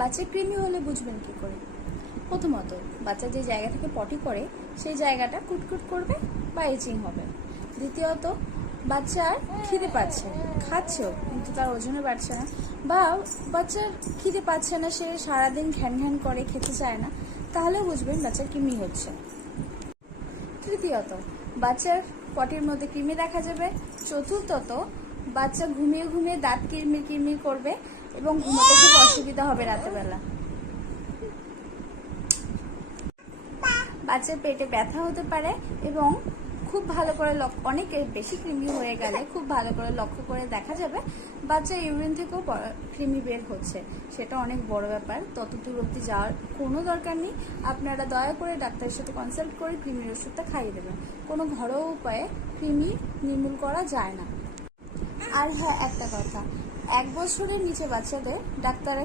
বাচ্চা কৃমি হলে বুঝবেন কি করে? প্রথমত, বাচ্চা যে জায়গা থেকে পটি করে সেই জায়গাটা কুটকুট করবে বা ইচিং হবে। দ্বিতীয়ত, বাচ্চার খিদে পাচ্ছে, খাচ্ছেও কিন্তু তার ওজনে বাড়ছে না, বা বাচ্চার খিদে পাচ্ছে না, সে সারাদিন ঘ্যান ঘ্যান করে, খেতে চায় না, তাহলেও বুঝবেন বাচ্চার কৃমি হচ্ছে। তৃতীয়ত, বাচ্চার পটির মধ্যে কৃমি দেখা যাবে। চতুর্থত, বাচ্চা ঘুমিয়ে ঘুমিয়ে দাঁত কিরমির কিরমির করবে এবং ঘুমাতে খুব অসুবিধা হবে রাতেরবেলা। বাচ্চার পেটে ব্যথা হতে পারে এবং খুব ভালো করে অনেক বেশি কৃমি হয়ে গেলে খুব ভালো করে লক্ষ্য করে দেখা যাবে বাচ্চার ইউরিন থেকেও কৃমি বের হচ্ছে। সেটা অনেক বড় ব্যাপার, তত দূর অবধি যাওয়ার কোনো দরকার নেই। আপনারা দয়া করে ডাক্তারের সাথে কনসাল্ট করে কৃমির ওষুধটা খাইয়ে দেবেন। কোনো ঘরোয়া উপায়ে কৃমি নির্মূল করা যায় না। আর হ্যাঁ, একটা কথা, 1 বছরের নিচে বাচ্চাদের ডাক্তাররা